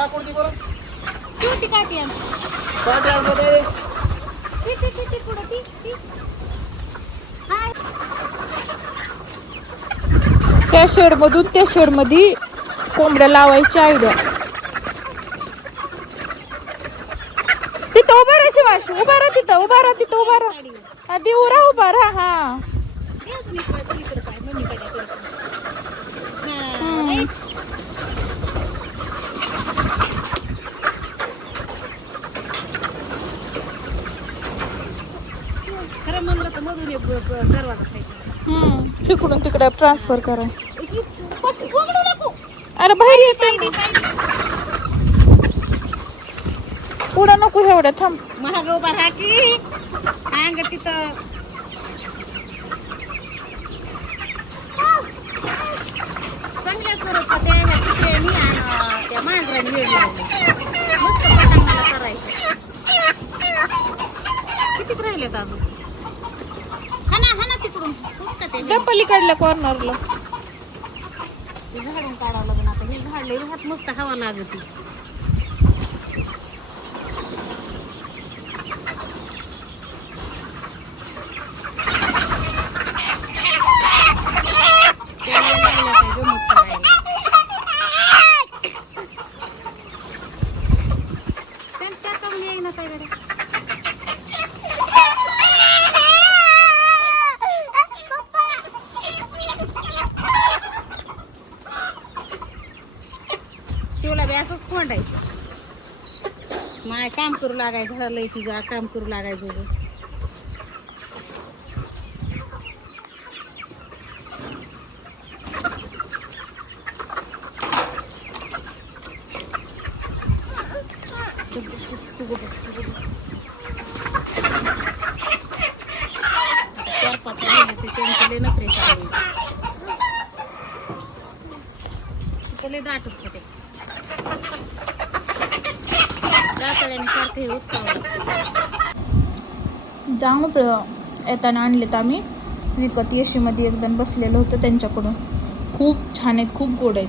शेवटी काठी आण. ती पुढं ती. हाय. त्या शेड मधून त्या शेड मध्ये कोंबड्या लावायची आयडिया. तिथं उभा राहा शिवाश, उभा राहा तिथं, उभा राहा तिथं, उभा राहा आधी उभा राहा. हा तेच मी इकडे पाय मम्मीकडे करतो. खरं म्हणलं तर मधून एक दरवाजा खायचा. तिकडून तिकडे ट्रान्सफर करा. उघडू नको. अरे बाहेर येते पुढं नको एवढ्या थांब. महाग उभा राहा की अंग तिथं. चांगल्या सरस त्या ह्या तिथे त्या मांजराने येड लावली. मस्त पटांगणाला करायचं. कितीक राहिलेत अजून? हाना तिकडून पुसका ते पलीकडल्या कॉर्नरला झाडून काढावं लागेल. आता हे झाडले हात मस्त हवा लागते. शिवला बी असंच खोंडायचं. माय काम करू लागायचं. झालं की गा काम करू लागायचं. चार पाच महिने त्यांचे नखरे चालू. तिकडे दाटत होते. सारखं हे उचकावं जाऊन येताना आणलेत आम्ही विकत. येशी मध्ये एक जण बसलेलं होतं त्यांच्याकडून. खूप छान आहेत, खूप गोड आहेत.